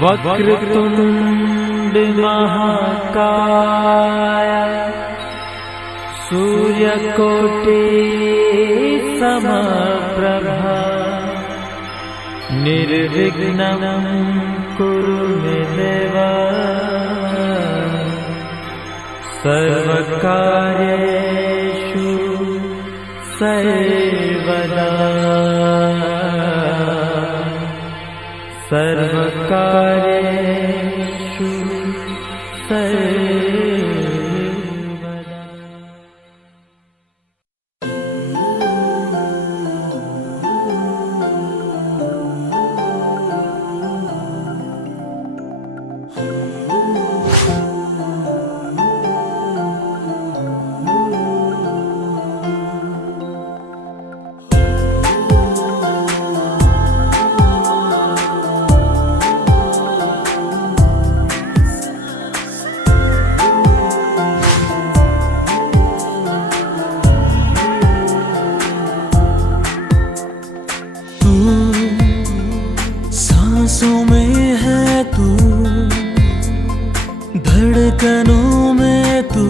वक्रतुंड महाकाय सूर्यकोटि समप्रभा निर्विघ्नं कुरु मे देव सर्वकार्येषु सर्वदा सर्वकार्येषु सर्वदा। सांसों में है तू, धडकनों में तू,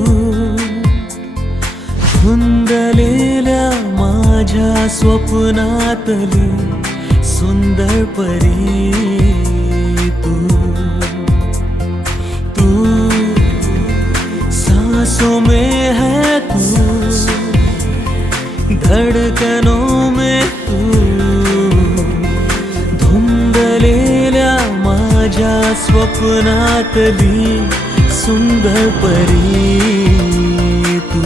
धुंदलेल्या माझ्या स्वप्नातली सुंदर परी तू। तू सांसों में है तू, धडकनों में तू, धुंदलेल्या माझ्या स्वप्नातली सुंदर परी तू।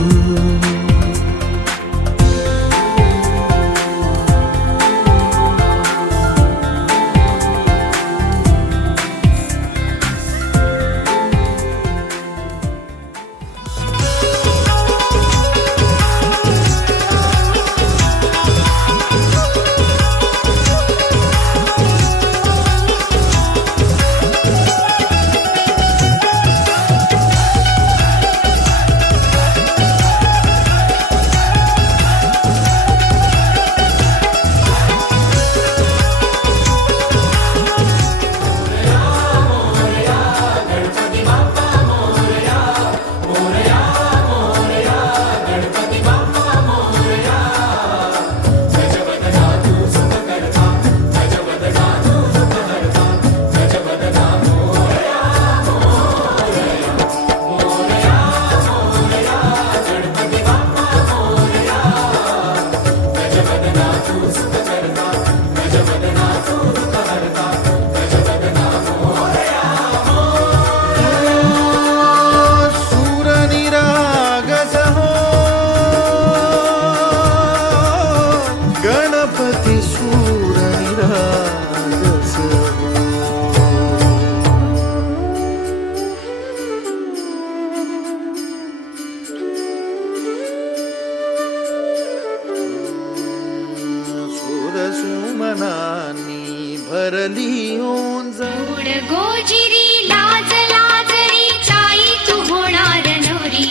सुमनानी भरली ओंज गोड गोजिरी लाज लाजरी ताई तू होणार नवरी।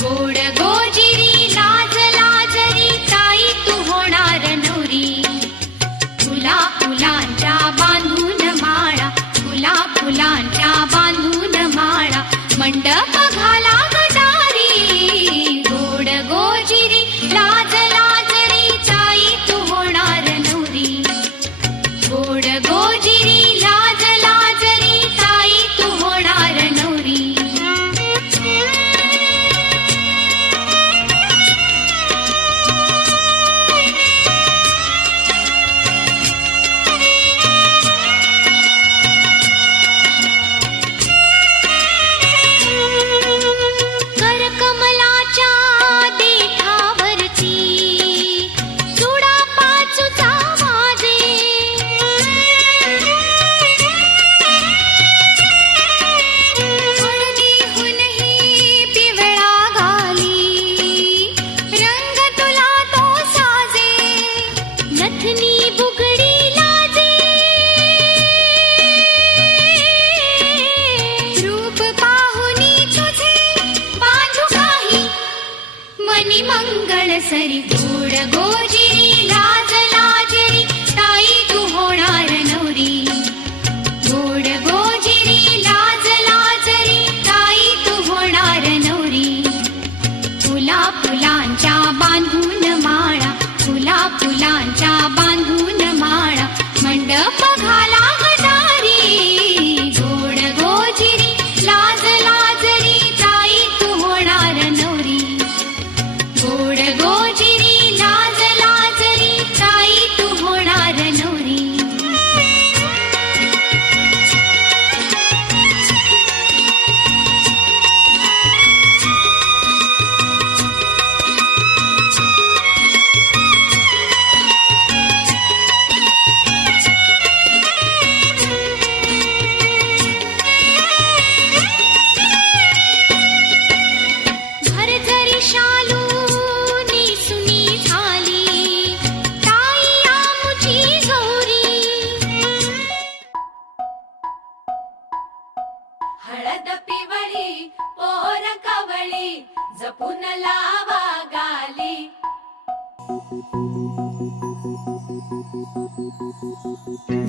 गोड गोजिरी लाज लाजरी ताई तू होणार नवरी। फुला फुलांच्या बांधून माळा, फुला फुलांच्या बांधून माळा, मंडप घाला गटारी। गोड गोजिरी लाज लाजरी ताई तू होणार नवरी। गोड गोजिरी लाज लाजरी ताई तू होणार नवरी। करकमलाच्या देठावरती चुडा पाचूचा वाजे। हळदीहूनही पिवळा घाली, रंग तुला तो साजे। नथनी बुगडी लाजे, रूप पाहुनी तुझे बांधू काही मनी मंगळ सरी। गोड गोजिरी लाज लाजरी ताई तू होणार नवरी। गोड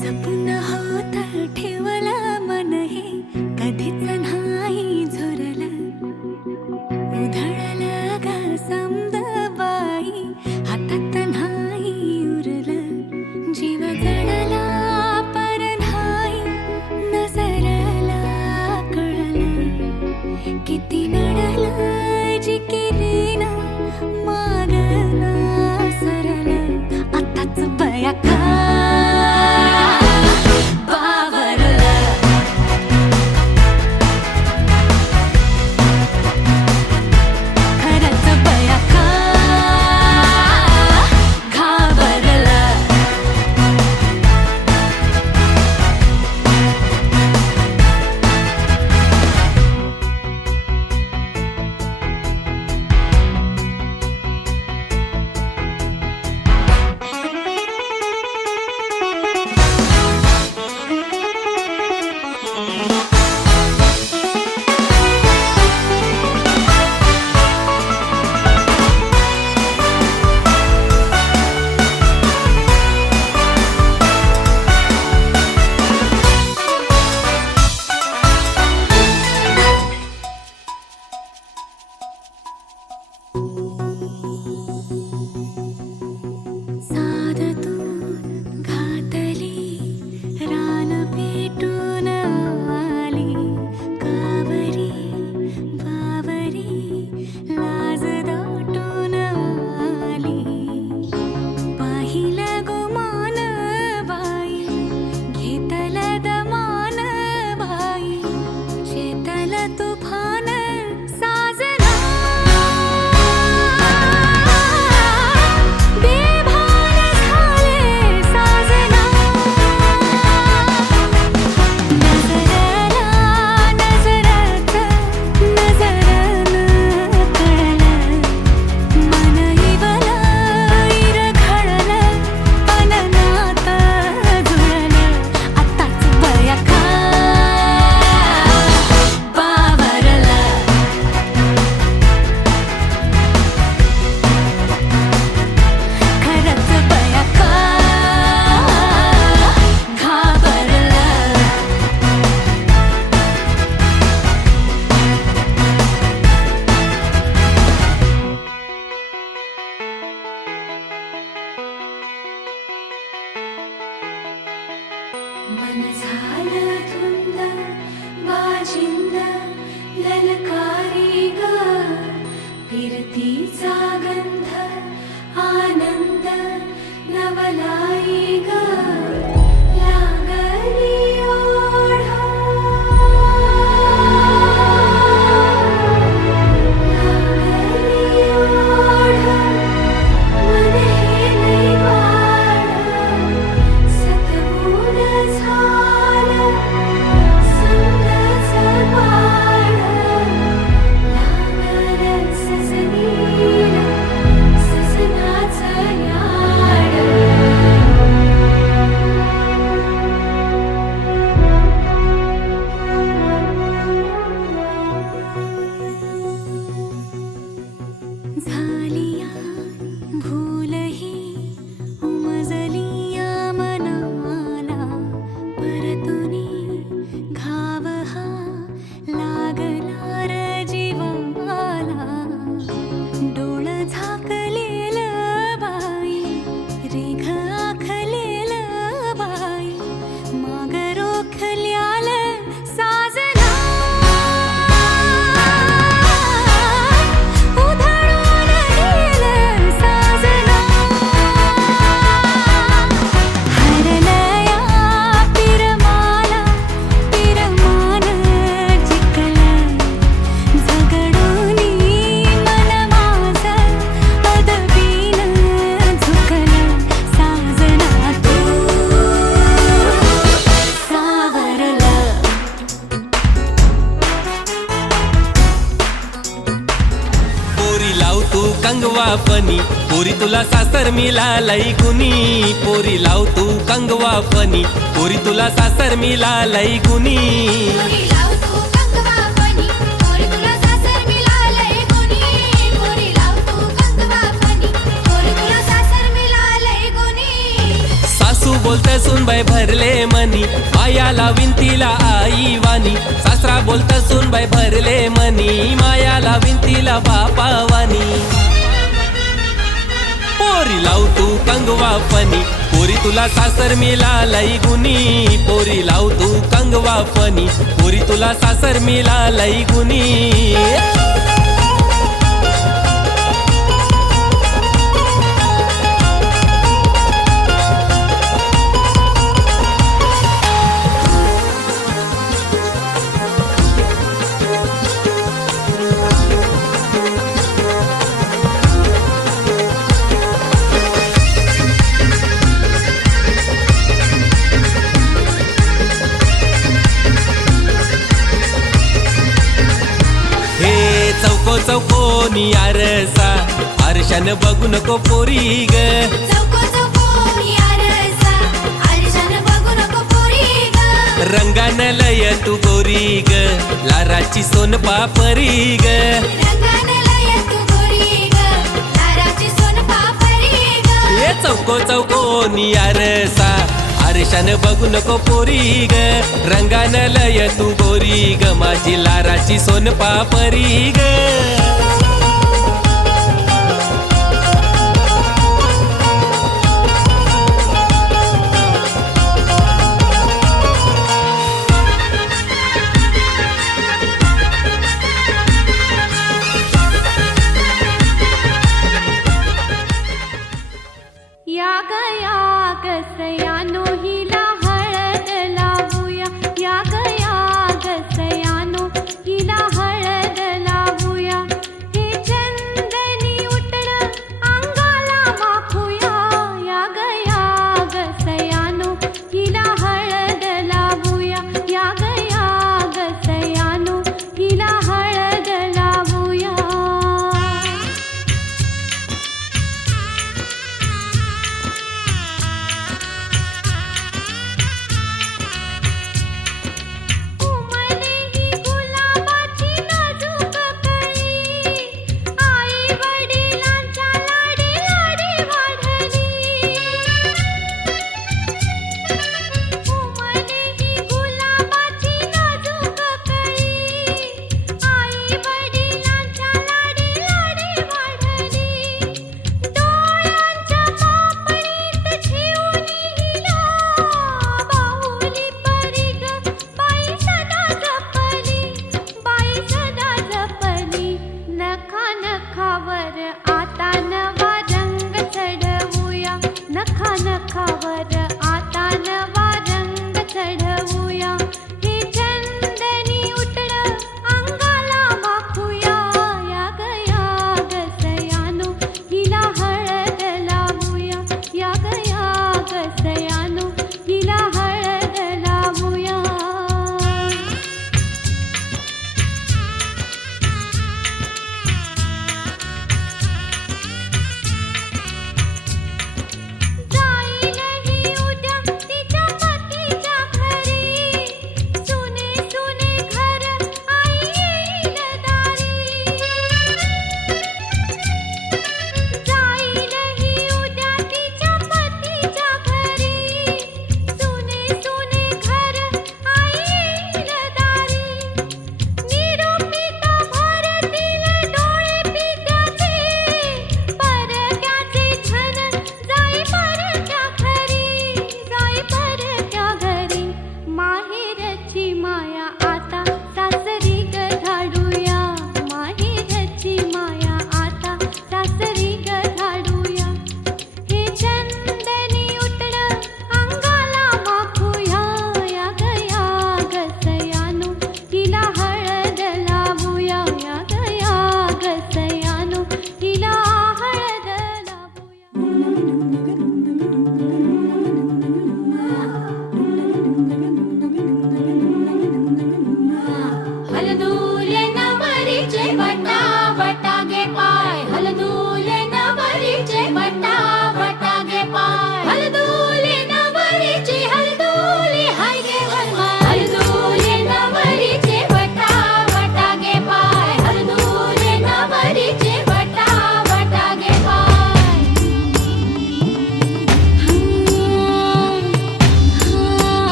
जपून होत ठेवलं मन हे कधीच नाही झुरलं उधळलं ग समद बाई हातात नाही उरलं जीव जडला पर नाही नजरला कळलं किती नडलं जी केली ना मागला सरलं आताच बया का मन झालं धुंद बाजिंद ललकारी ग फिरतीचा गंध आनंद नवलाई ग लागली ओढा लागली ओढा मन हे लई वाढ सतबूड झालं समजाच पाड लागलं सजनीला सजनाचं याड झालिया भूलही उमजलिया मनाला परतुनी घाव हा लागला र जीवाला डोळ झाकलेलं बाई रेघ आखलेलं बाई माग रोखल्यालं साजना उधळून गेलं साजना हरलया पिरमाला पिरमान जिंकलं झगडूनी मन माझं अदबीन झुकलं साजना तू सावरलं पोरी लाव तू कंगवा फनी पोरी तुला सासर मिळालंय कुणी पोरी लाव तू कंगवा फनी पोरी तुला सासर मिळालंय कुणी पोरी लाव तू कंगवा फनी पोरी तुला सासर मिळालंय कोणी पोरी लाव तू कंगवा फनी पोरी तुला सासर बोलत सुनबाई भरले मनी मायाला विंतीला आई वाणी सासरा बोलत सुनबाई भरले मनी मायाला विंतीला बापा वाणी पोरी लाव तू कंगवा फनी पोरी तुला सासर मिळालय गुनी पोरी लाव तू कंगवा फनी पोरी तुला सासर मिळालय गुनी चौकोनी आरसा आरशान बघू नको पोरी ग चौको चौकोनी आरसा आरशान बघू नको पोरी ग रंगान लय तू गोरी ग लाराची सोन पापरी ग रंगान लय तू गोरी ग लाराची सोन पापरी ग ये चौकोनी आरसा आरशान बघू नको पोरी ग रंगान लय तू गोरी ग माझी लाराची सोन पापरी ग या ग सयानो हिला हळद लावूया या ग सयानो हिला हळद लावूया हे चंदनी उठणं अंगाला माखूया या ग सयानो हिला हळद लावूया या ग सयानो हिला हळद लावूया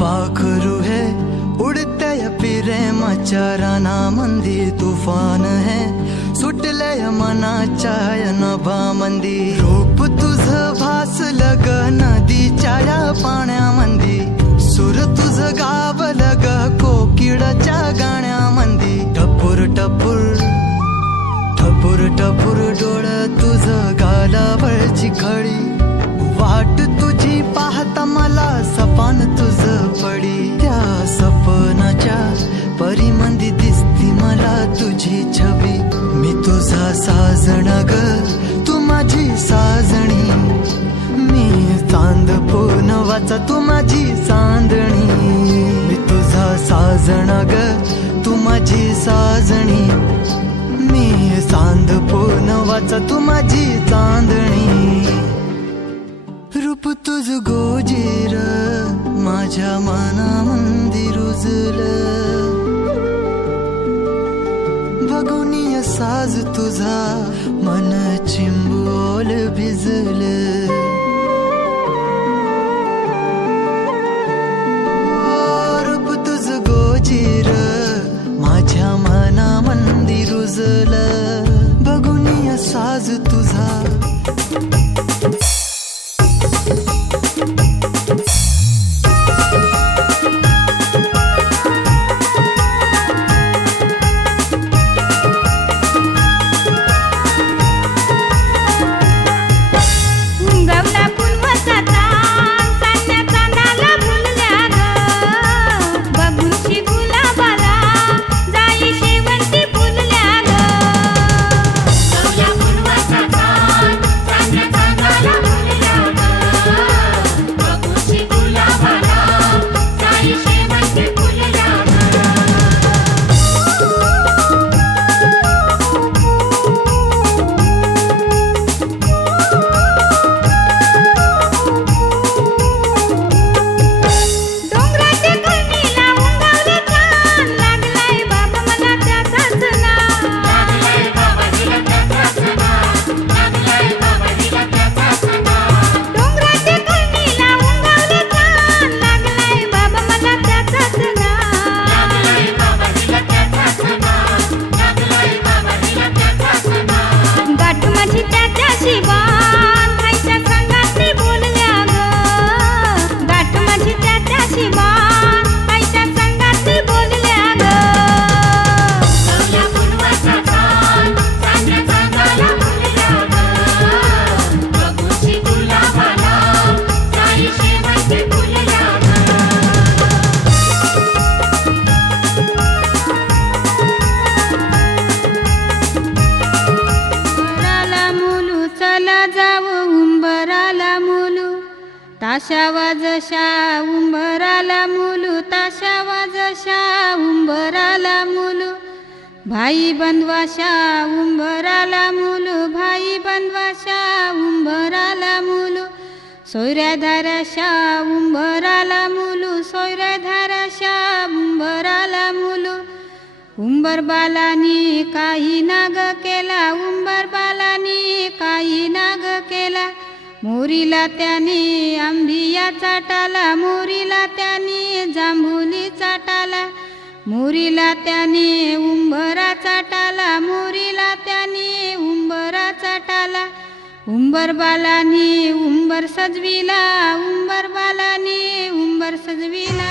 पाखरू है उडते प्रेमाच्या रानामंदी तुफान है सुटले मनाच्या नभामंदी रूप तुझ भासलं ग नदीच्या या पाण्यामंदी सुर तुझ गावलं ग कोकिळाच्या गाण्यामंदी टपूर टपूर टपूर टपूर डोळ तुझ गालावरची खडी वाट तुझी पाहता मला सपान तुझ पडी त्या सपनाच्या परिमंदी दिसती मला तुझी छबी मी तुझा साजण ग तू माझी साजणी मी चांद पूनवाचा तू माझी चांदणी मी तुझा साजण ग तू माझी साजणी मी चांद पूनवाचा तू माझी चांदणी रूप तुझ गोजीर माझ्या मनामंदी रुजलं बघुनी साज तुझा मन चिंबोल भिजलं रूप तुझ गोजीर माझ्या मनामंदी रुजलं बघुनी साज तुझा ताशा वाजशा उंबराला मुलू ताशा वाजशा उंबराला मुलू भाई बंधवाशा उंबराला मुलू भाई बंधवाशा उंबराला मुलू सोयऱ्या धाराशा उंबराला मुलू सोयऱ्या धाराशा उंबराला मुलू उंबर बालानी काही नाग केला उंबर बालानी काही नाग केला मोरीला त्याने आंबिया चाटाला मोरीला त्याने जांभुली चाटाला मोरीला त्याने उंबरा चाटाला मोरीला त्याने उंबरा चाटाला उंबर बालानी उंबर सजविला उंबर बालानी उंबर सजविला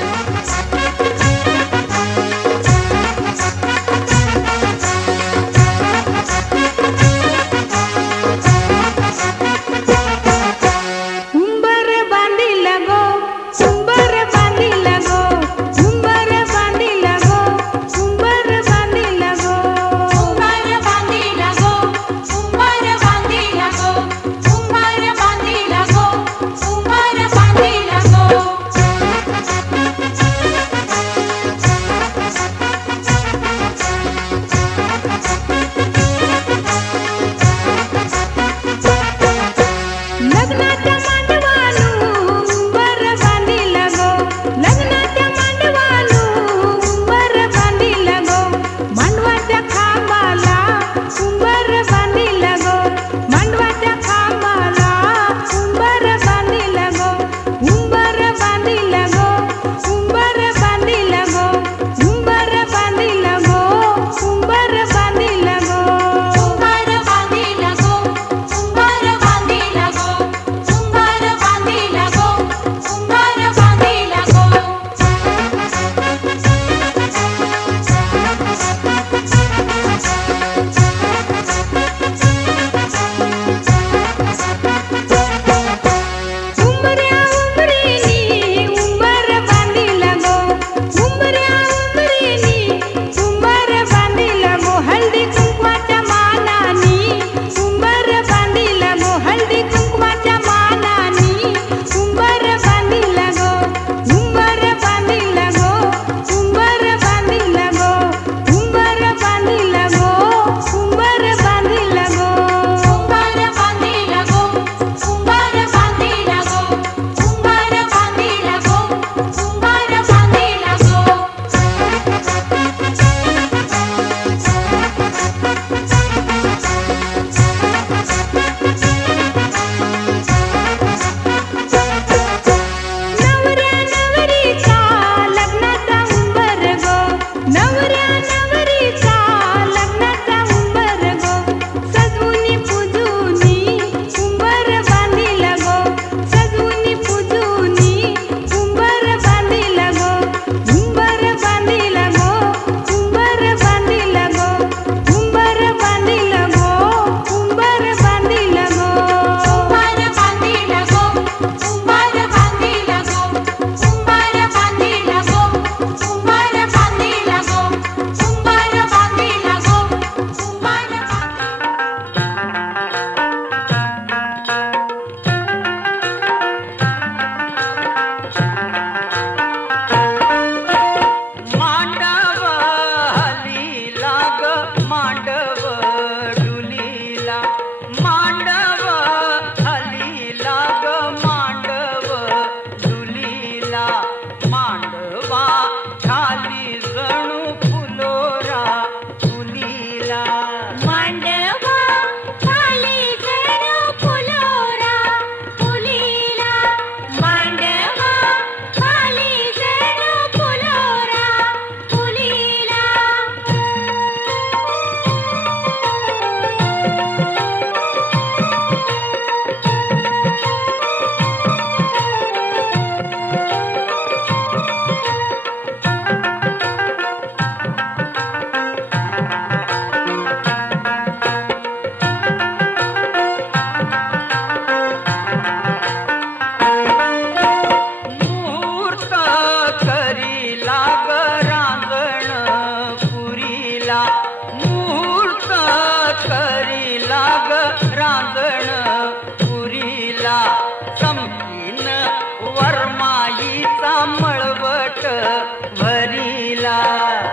भरीला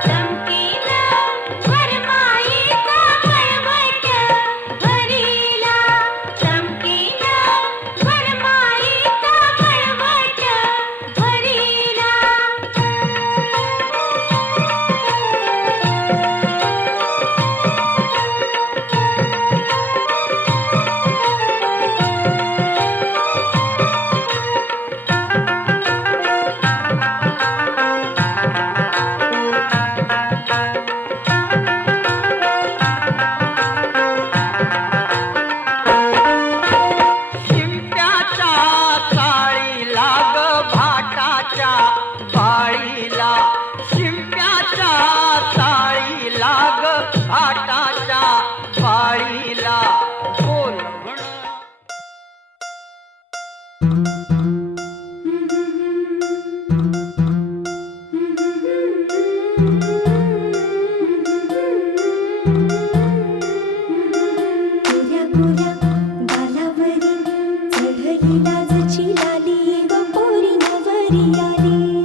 चमकीला वरमाईचा कळवट भरीला चमकीला वरमाईचा कळवट भरीला शिंप्याच्या चाळीला ग भाटाच्या पाळीला शिंप्याच्या चाळीला ग भाटाच्या पाळीला बोलवण गोऱ्या गोऱ्या गालावरी चढली लाजची लाली व पोरी नवरी आली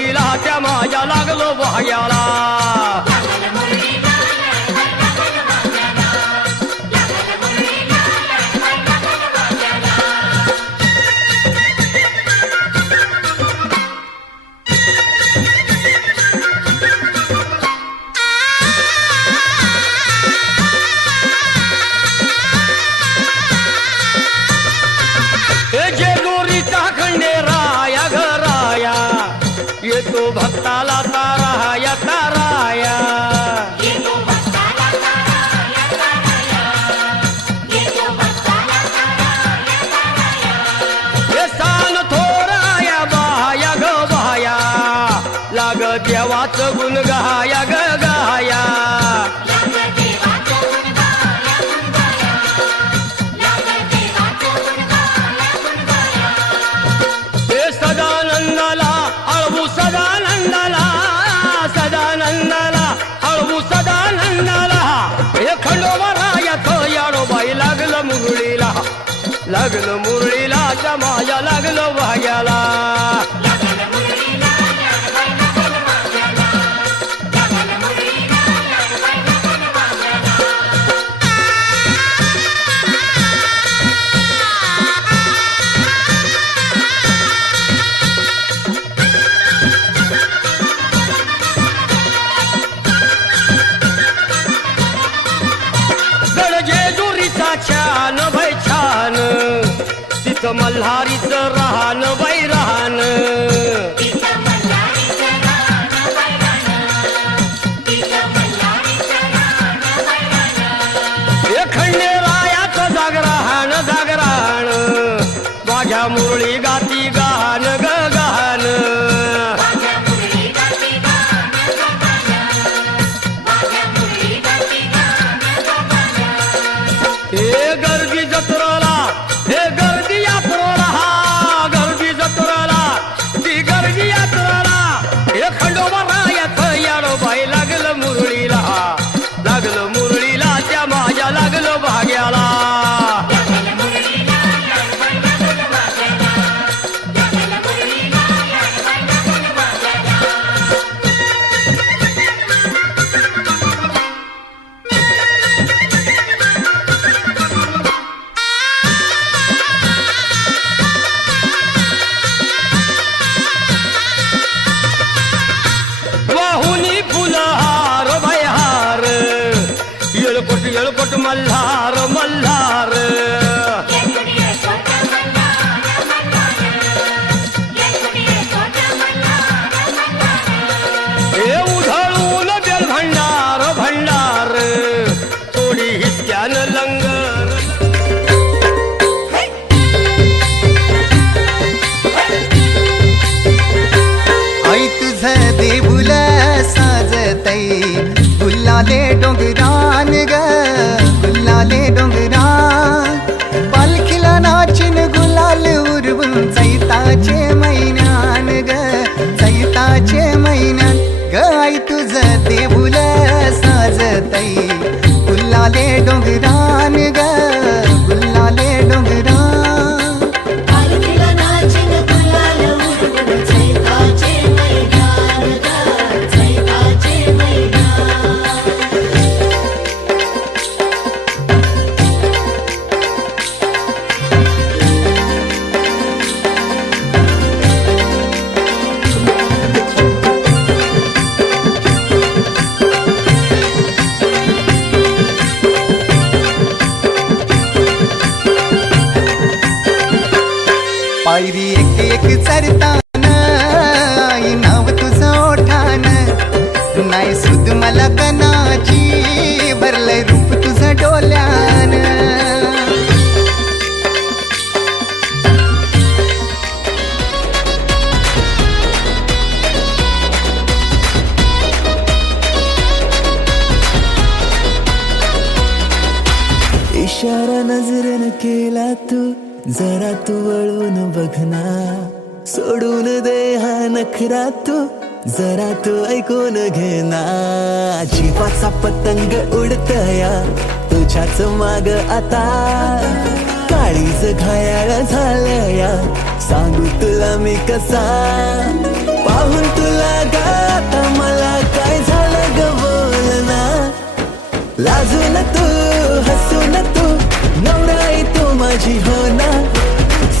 मुरळीला त्या माझ्या लागलो भाग्याला येतो भक्ताला ताराया ताराया हे सान थोराया बाया ग बाया लाग देवाचं गुण गाया ग गाया हे सदानंदाला अळवू सदानंदाला सदानंदाला अळवू सदानंदाला हे खंडोबारायाचं याडोबाई लागलं मुरळीला त्या माझ्या लागलं भाग्याला छान बाई छान तिथं मल्हारीचं राहन बाई राहन हे खंडेरायाचं जागरण जागरण माझ्या मुरळी गाती गान ग गान हे गर्दी जत्रेला हे गर्दी यात्रेला हा गर्दी जत्रेला ती गर्दी यात्रेला हे खंडोबारायाचं याडोबाई लागलं मुरळीला त्या माझ्या लागलं भाग्याला येळकोट मल्हार मल्हार हे उधळून बेल भंडार भंडार थोडी हिसक्यान लंगर आई तुझं देऊळ साजतई गुल्लाले डोंगरान ग गुल्लाले डोंगरान पालखीला नाचिन गुलाल उरवून चैताचे महिन्यान ग चैताचे महिन्यान ग आई तुझं देऊळ साजतई गुल्लाले डोंगरान ग गुल्लाले डोंगरान पायरी एक एक चरतान आई नाव तुझं ओठान नाही सुद मला कनाची भरलंय रूप तुझं डोल्यान इशारा नजरेनं केला तू जरा तू वळून बघना सोडून दे हा नखरा तू जरा तू ऐकून घेना जीवाचा पतंग उडतया तुझ्याच माग आता काळीज घायाळ झालया सांगू तुला मी कसा पाहून तुला ग आता मला काय झालं ग बोल ना. लाजून तू हसून तू नवराई तू माझी हो ना.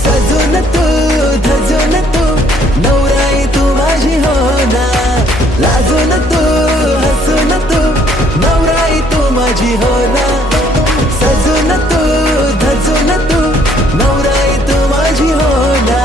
सजून तू धजून तू नवराई तू माझी हो ना. लाजून तू हसून तू नवराई तू माझी हो ना. सजून तू धजून तू नवराई तू माझी हो ना.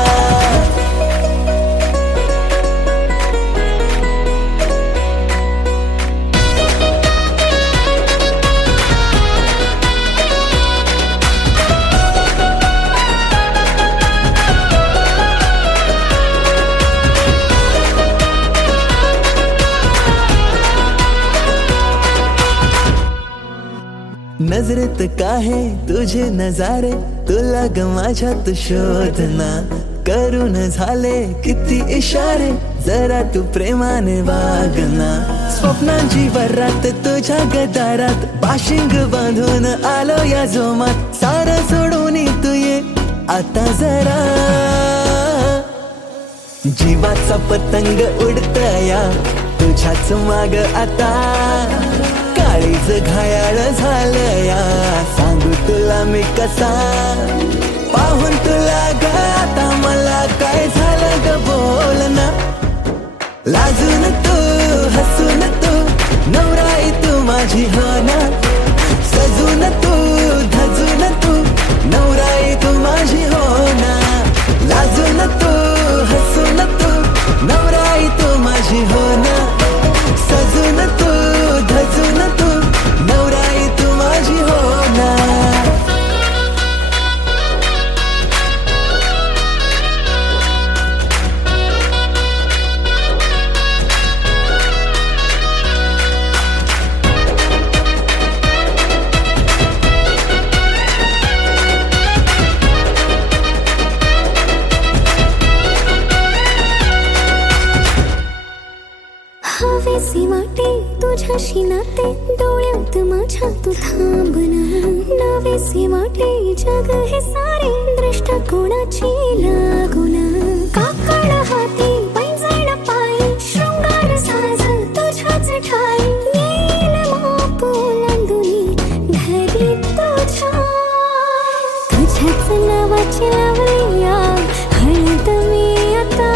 नजरेत काहे तुझे नजारे तुला ग माझ्यात शोधना. करून झाले किती इशारे जरा तू प्रेमाने वागना. स्वप्नांची वरात तुझ्या गदारात बाशिंग बांधून आलो या जोमात. सारं सोडून तू ये आता जरा. जीवाचा पतंग उडतया तुझ्याच माग आता. काळीज घायाळ झालया सांगू तुला मी कसा. पाहून तुला ग आता मला काय झालं ग बोल ना. लाजून तू हसून तू नवराई तू माझी हो ना. सजून तू धजून तू नवराई तू माझी हो ना. लाजून तू हसून तू नवराई तू माझी हो ना. सजून तू धजून तू नवराई तू माझी हो ना. हवेसी वाटे तुझ्याशी नाते डोळ्यात माझ्या तू थांबना. नवेसी वाटे जग हे सारे दृष्टिकोनाची लागुना. काकड हाती पैंजण पायी शृंगार साज तुझ्याच ठाई. येईल माप ओलांडुनी घरी तुझ्या. तुझ्याच नावाची लावूया हळद मी आता.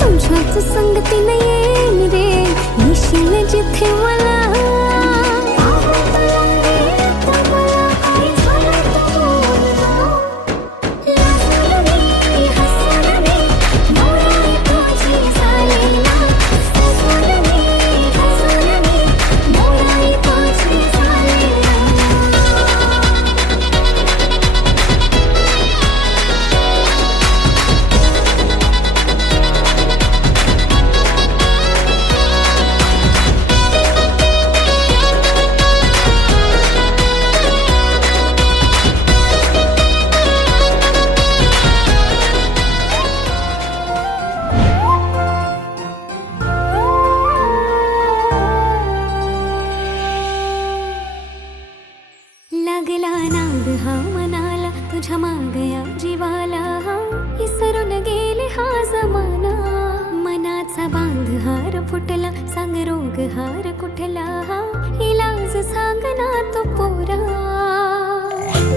तुझ्याच संगतीने येईन रे निशील जिथे मला. लागला नाद हा मनाला तुझ्या मागया जीवाला. इसरून गेले हा जमाना. मनाचा बांध हार फुटला सांग रोग हार कुठला. इलाज सांग ना तो पोरा.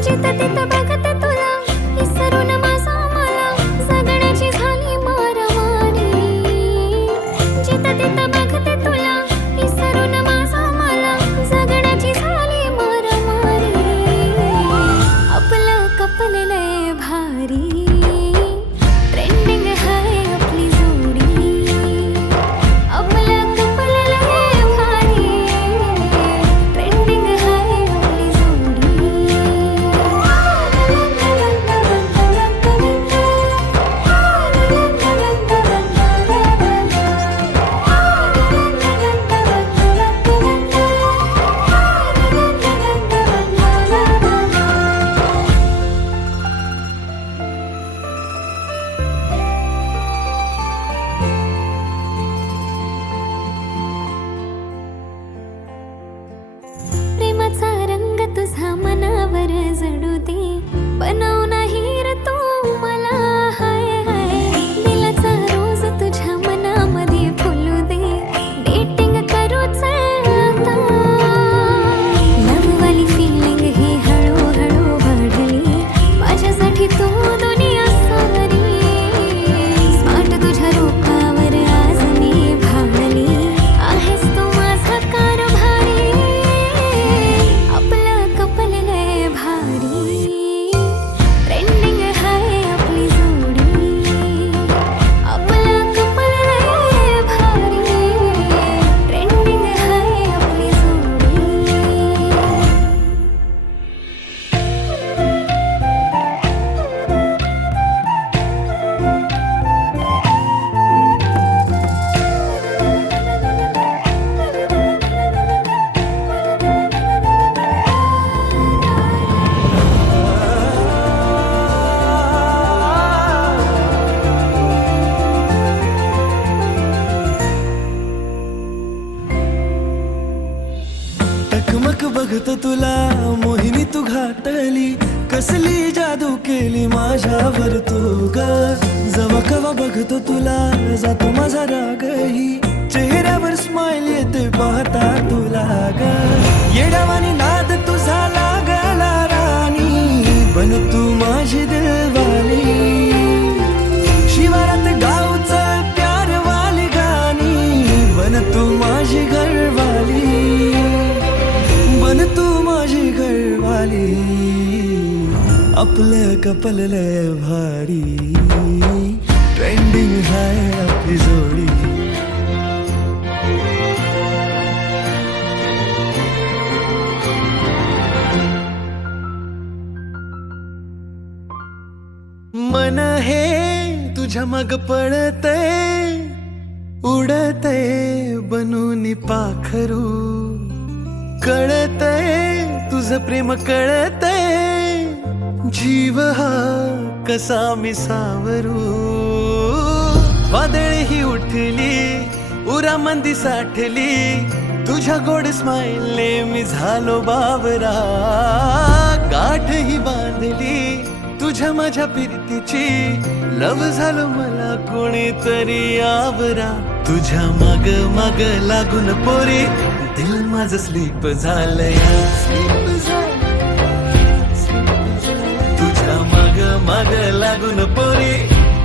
जिथं तिथं बघत तुला इसरून माझा मला. जगण्याची झाली मारामारी. जिथं तिथं बघते तुला इसरून माझा मला. जगण्याची झाली मारामारी. आपलं कपललंय भारी. ट्रेंडिंग हाय आपली जोडी. आपलं कपललंय भारी. ट्रेंडिंग हाय आपली जोडी. बघतो तुला मोहिनी तू घातली, कसली जादू केली माझ्यावर तू ग. जवा कवा बघतो तुला जातो माझा रागही, चेहऱ्यावर स्माइल येते पाहता तुला ग. येडावानी नाद तुझा लागला राणी, बन तू माझी दिलवाली. शिवारात गावचं प्यारवाली गाणी, बन तू माझी घरवाली, बन तू माझी घरवाली. आपलं कपल लय भारी, ट्रेंडिंग हाय आपली जोडी. मन हे तुझ्या मग पडतंय, उडतंय बनून पाखरू. कळतंय तुझं प्रेम कळतंय, जीव हा कसा मी सावरू. वादळ ही उठली उरामंदी साठली, तुझ्या गोड स्माईलने मी झालो बावरा. गाठ ही बांधली तुझ्या माझ्या प्रीतीची, लव झालो मला कोणीतरी आवरा. तुझ्या माग माग लागून पोरी, दिल माझं स्लीप झालंया. तुझ्या माग माग लागून पोरी,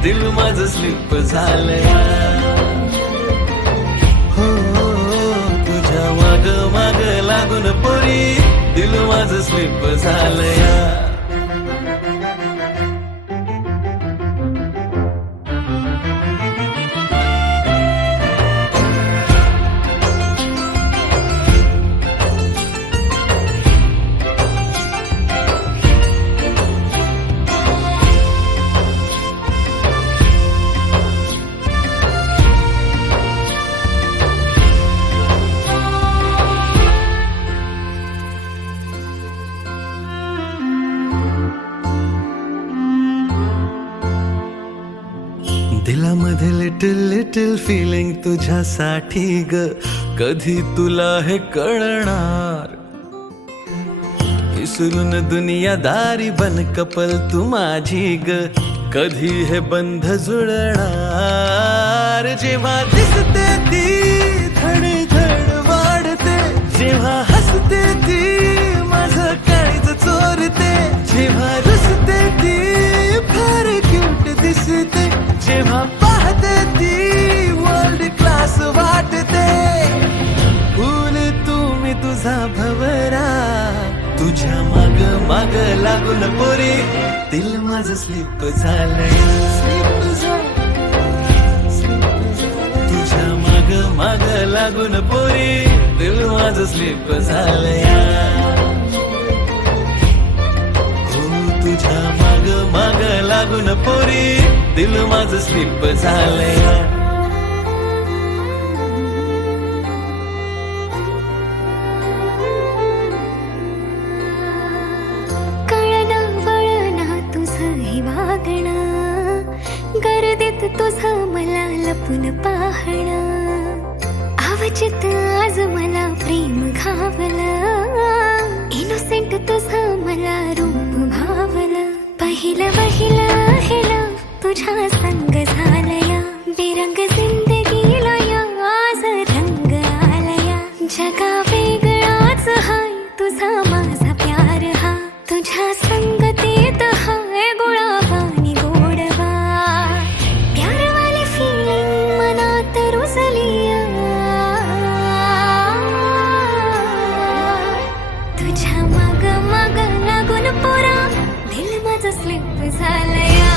दिल माझं स्लीप झालंया. हो तुझ्या माग माग लागून पोरी, दिल माझं स्लीप झालंया. दिलामध्ये लिटिल लिटिल फिलिंग तुझ्यासाठी ग, कधी तुला हे कळणार. विसरून दुनियादारी बन कपल तू माझी ग, कधी हे बंध जुळणार. जेव्हा दिसते ती धड धड वाढते, जेव्हा हसते ती माझं काळीज चोरते. जेव्हा रुसते ती फार क्यूट दिसते, जेव्हा पाहते ती वर्ल्ड क्लास वाटते. फूल तुम्ही तुझा भवरा, तुझ्या माग माग लागून पोरी, दिल माझं स्लीप झालंय. तुझ्या माग माग लागून पोरी, दिल माझं स्लीप झालंय. तुझ्या माग माग लागून पोरी, दिल माझं स्लीप झालंय. कळना वळना तुझं हे वागणं, गर्दीत तुझं मला लपून पाहणं. अवचित आज मला प्रेम घावलं, इनोसेंट तुझं मला रूप भावलं. पहिलं पहिलं हेला तुझ्या संग झालया, बेरंग जिंदगीला या आज रंग आलया. जगा वेगळाच हाय तुझा माझा प्यार हा, तुझ्या संगतीत हाय गुळावानी गोडवा. प्यारवाली फिलिंग मनात रुजलिया, तुझ्या माग माग लागून पोरा, दिल माझं स्लिप झालया.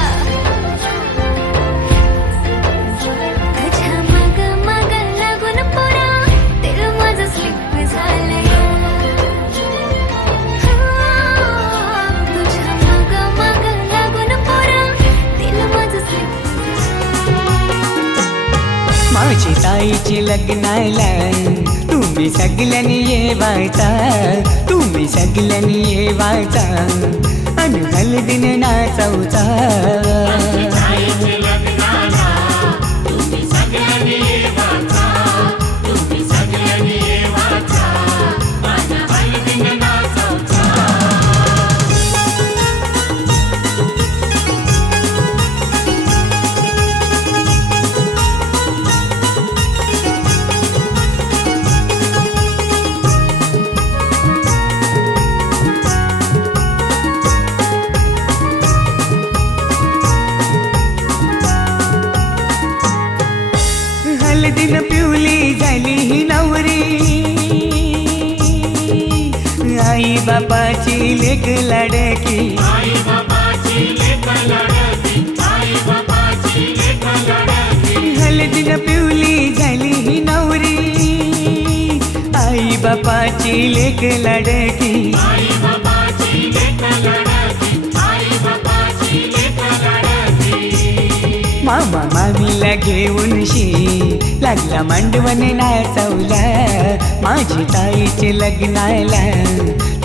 तुझ्या माग माग लागून पोरा, दिल माझं स्लिप झालया. तुझ्या माग माग लागून पोरा, दिल माझं स्लिप. माझी ताईची लग्नाला तुम्ही सगळ्यांनी येवायचा, तुम्ही सगळ्यांनी येवायचा, आणि हलदीन नाचवचा. तुम्ही सगळ्यांनी येवाचा, आणि हलदीन हलदीन पिवली झाली ही नवरी आई बापाची लेक लाडकी हलदीन पिवली झाली ही नवरी आई बापाची लेक लाडकी मामा मामीला घेऊन लागला मांडवण नाचवला माझी ताईचे लग्नाला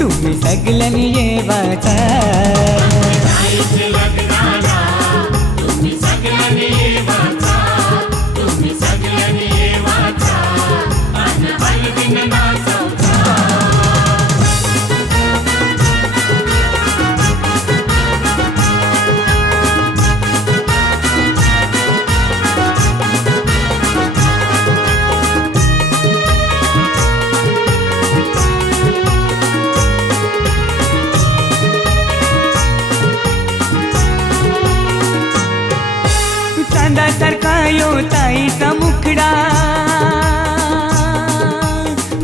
तुम्ही सगळ्यांनी येवाचा चांदासारखा यो ताईचा मुखडा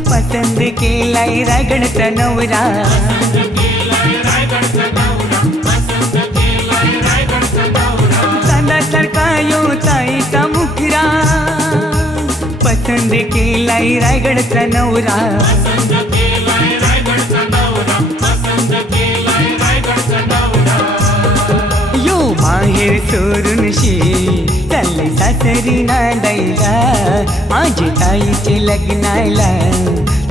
पसंद केलाय रायगडचा नवरा चांदासारखा यो ताईचा मुखडा पसंद केलाय रायगडचा नवरा यो माहेर सोडून चालले सासरी नांदायला माझी ताईचे लग्नाला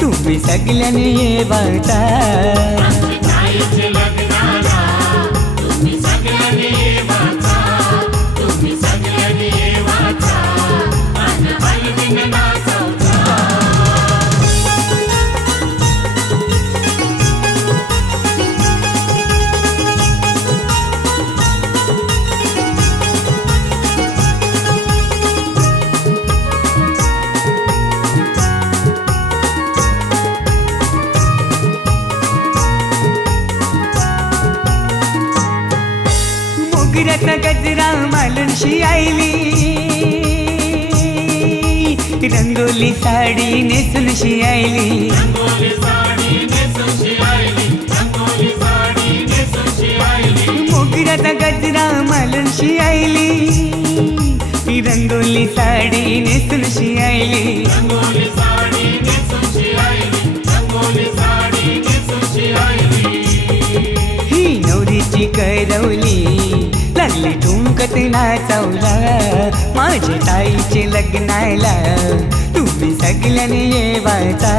तुम्ही सगळ्यांनी येवाचा मोगऱ्याचा गजरा मालूनशी आईली रंगोली साडी नेसूनशी आईली मोगऱ्याचा गजरा मालूनशी आईली रंगोली साडी नेसूनशी आईली ही नवरीची करवली लागली ठुमकत नाचवला माझ्या ताईचे लग्नाला तुम्ही सगळ्यांनी येवाचा